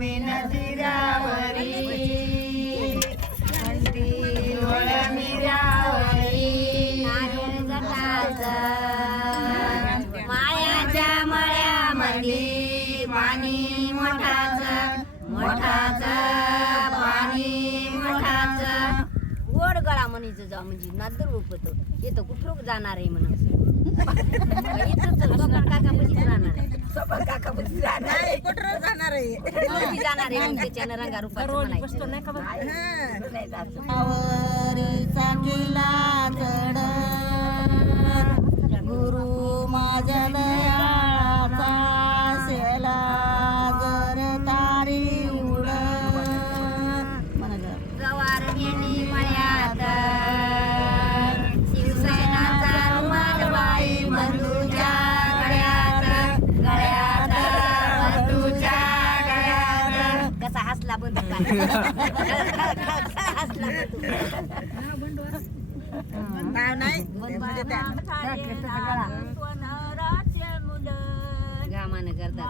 मिरावरी म्हणतील वळ मिरावरी मायाच्या मळ्यामध्ये पाणी मोठाचं मोठाचं पाणी मोठाचं गोड गळा म्हणीचं जा म्हणजे नादर उपतो येतो कुठं जाणार आहे म्हणून जाणार आहे त्याच्यानं रंगा रुपाचं गुरु माझ्या दयाचा शेला जर तारी उड गवार मेंढी मळ्यात शिवसेनाचा रुमाल बाई बंधूच्या गळ्यात गळ्यात बंधूच्या गळ्यात कसा हसला बंधू हसला बंधू नाही गामानं करता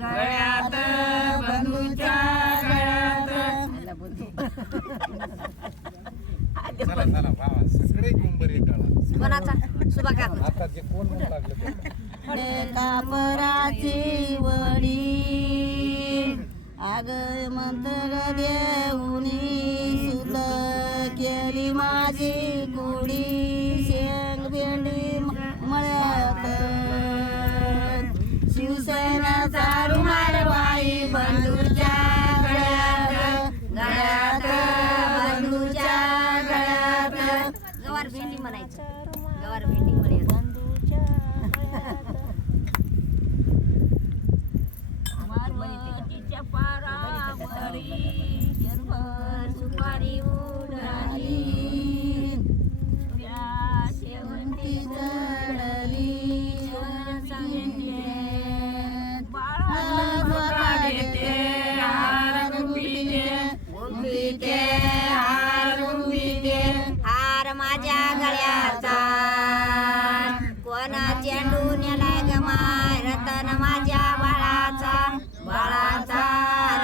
गळ्यात बंधूच्या कोणाचा सुभाका कापराची वडी आग मंत्र देऊनी सुद केली माझी कुडी शेंग भेंडी मळ्यात शिवसेनाचा रुमाल बाई बंधूच्या गळ्यात गळ्यात बंधूच्या गळ्यात गवार भेंडी म्हणायचं गवार भेंडी मळ्यात सुपारी उडाली शेवंती चढली हार माझ्या गळ्याचा कोण चेंडू नेलाय गमा रतन माझ्या बाळाचा बाळाचा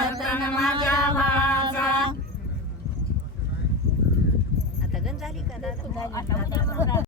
रतन माझ्या बाळाचा आता गण झाली का दादा